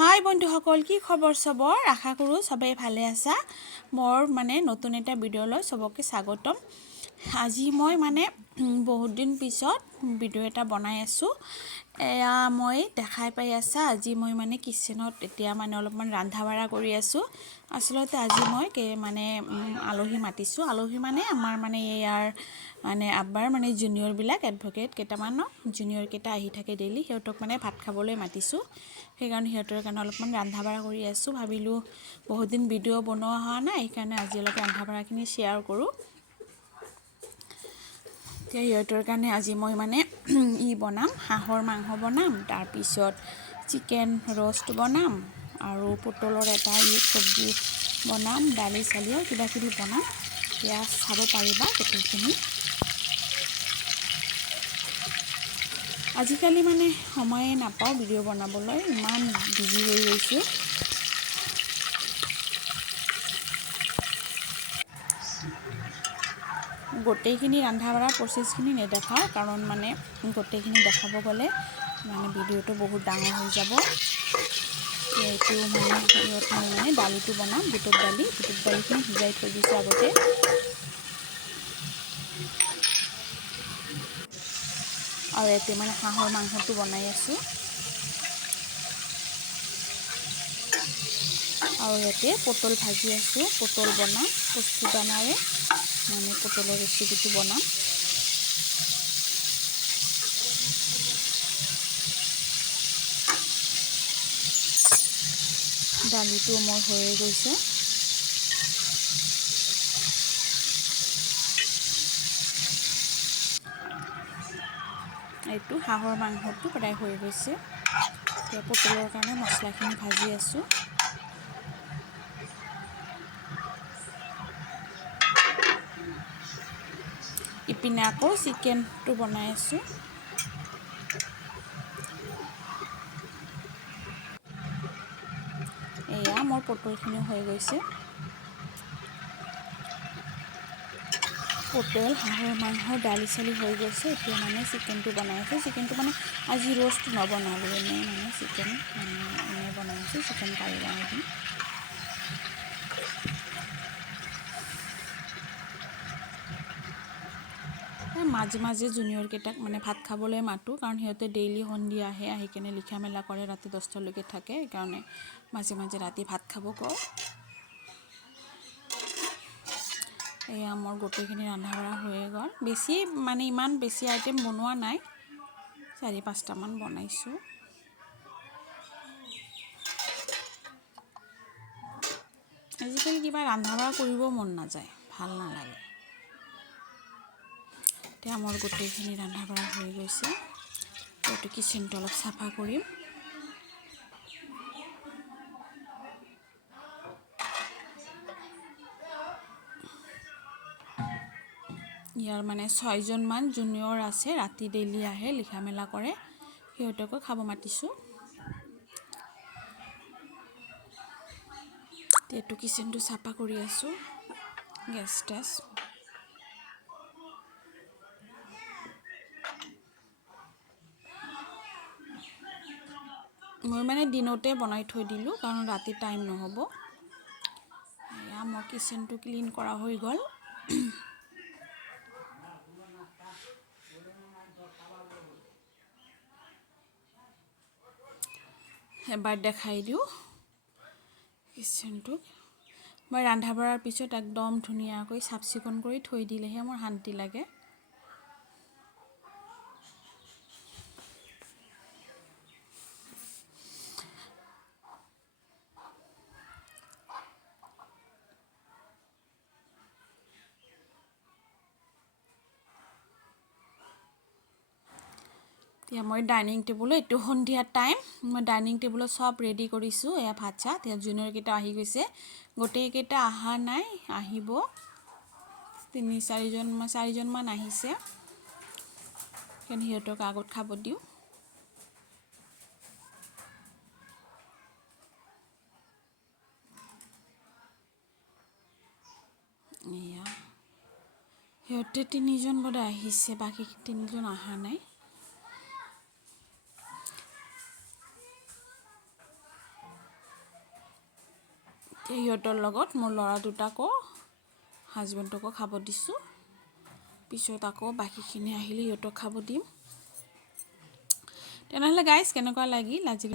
হাই বন্ধুসকল, কি খবৰ সবৰ? আশা কৰোঁ সবেই ভালে আছা। মোৰ নতুন এটা ভিডিঅ'লৈ সবকে স্বাগতম। আজি মই বহুত দিন পিছত ভিডিঅ' এটা বনাই আছোঁ। এয়া মই দেখাই পাই আছা, আজি মই কিচেনত এতিয়া অলপমান ৰান্ধা বাঢ়া কৰি আছোঁ। আচলতে আজি মই আলহী মাতিছোঁ। আলহী আমাৰ ইয়াৰ আব্বাৰ জুনিয়ৰ বিলাক এডভকেট কেইটামানক জুনিয়ৰ কেইটা আহি থাকে ডেইলি, সিহঁতক ভাত খাবলৈ মাতিছোঁ। সেইকাৰণে সিহঁতৰ কাৰণে অলপমান ৰান্ধা বাঢ়া কৰি আছোঁ। ভাবিলোঁ বহুত দিন ভিডিঅ' বনোৱা হোৱা নাই, সেইকাৰণে আজি অলপ ৰান্ধা বাঢ়াখিনি শ্বেয়াৰ কৰোঁ। এতিয়া সিহঁতৰ কাৰণে আজি মই বনাম, হাঁহৰ মাংস বনাম, তাৰপিছত চিকেন ৰ'ষ্ট বনাম আৰু পটলৰ এটা চব্জি বনাম, দালি চালিও কিবা কিবি বনাম। এতিয়া চাব পাৰিবা গোটেইখিনি। আজিকালি সময়ে নাপাওঁ ভিডিঅ' বনাবলৈ, ইমান বিজি হৈ গৈছোঁ। গোটেইখিনি ৰন্ধা বঢ়াৰ প্ৰচেছখিনি নেদেখাওঁ, কাৰণ গোটেইখিনি দেখাব গ'লে ভিডিঅ'টো বহুত ডাঙৰ হৈ যাব। এইটো মই দালিটো বনাম, বুটৰ দালিখিনি সিজাই থৈ দিছোঁ আগতে। আৰু ইয়াতে হাঁহৰ মাংসটো বনাই আছোঁ। আৰু ইয়াতে পটল ভাজি আছোঁ, পটল বনাম কচু দানাৰে, পটলৰ ৰেচিপিটো বনাম। দালিটো মোৰ হৈয়ে গৈছে। এইটো হাঁহৰ মাংসটো প্ৰায় হৈ গৈছে। এতিয়া পটলৰ কাৰণে মছলাখিনি ভাজি আছোঁ। ইপিনে আকৌ চিকেনটো বনাই আছোঁ। এয়া মোৰ পটলখিনিও হৈ গৈছে। পটল, হাঁহৰ মাংস, দালি চালি হৈ গৈছে। এতিয়া চিকেনটো বনাই আছোঁ। চিকেনটো আজি ৰ'ষ্ট নবনালোঁ, এনেই চিকেন এনেই বনাই আছোঁ, চিকেন কাৰী বনাই দিম। মাজে মাজে জুনিয়ৰ কেইটাক ভাত খাবলৈ মাতোঁ, কাৰণ সিহঁতে ডেইলি সন্ধিয়া আহে, আহি কিনে লিখা মেলা কৰে, ৰাতি 10টালৈকে থাকে। সেইকাৰণে মাজে মাজে ৰাতি ভাত খাব কওঁ। এয়া মোৰ গোটেইখিনি ৰন্ধা বঢ়া হৈয়ে গ'ল। বেছি ইমান বেছি আইটেম বনোৱা নাই, 4-5টামান বনাইছোঁ। আজিকালি কিবা ৰন্ধা বঢ়া কৰিব মন নাযায়, ভাল নালাগে। এতিয়া মোৰ গোটেইখিনি ৰন্ধা বঢ়া হৈ গৈছে। এইটো কিচেনটো অলপ চাফা কৰিম। ইয়াৰ 6জনমান জুনিয়ৰ আছে, ৰাতি ডেইলি আহে, লিখা মেলা কৰে, সিহঁতকো খাব মাতিছোঁ। এইটো কিচেনটো চাফা কৰি আছোঁ, গেছ টেছ। মই দিনতে বনাই থৈ দিলোঁ, কাৰণ ৰাতি টাইম নহ'ব। এয়া মোৰ কিচেনটো ক্লিন কৰা হৈ গ'ল। এবাৰ দেখাই দিওঁ কিচেনটো। মই ৰন্ধা বঢ়াৰ পিছত একদম ধুনীয়াকৈ চাফ চিকুণ কৰি থৈ দিলেহে মোৰ শান্তি লাগে। এতিয়া মই ডাইনিং টেবুলত, এইটো সন্ধিয়া টাইম, মই ডাইনিং টেবুলত চব ৰেডি কৰিছোঁ। এয়া ভাত চাত, এতিয়া জুনিয়ৰকেইটা আহি গৈছে। গোটেইকেইটা অহা নাই, আহিব। 4জনমান আহিছে, সেইকাৰণে সিহঁতক আগত খাব দিওঁ। এয়া সিহঁতে 3জন বোধহয় আহিছে, বাকী 3জন অহা নাই। সিহঁতৰ লগত মোৰ ল'ৰা দুটাকো হাজবেণ্ডকো খাব দিছোঁ পিছত আকৌ বাকীখিনি আহিলে সিহঁতক খাব দিম তেনেহ'লে গাইজ কেনেকুৱা লাগিল আজি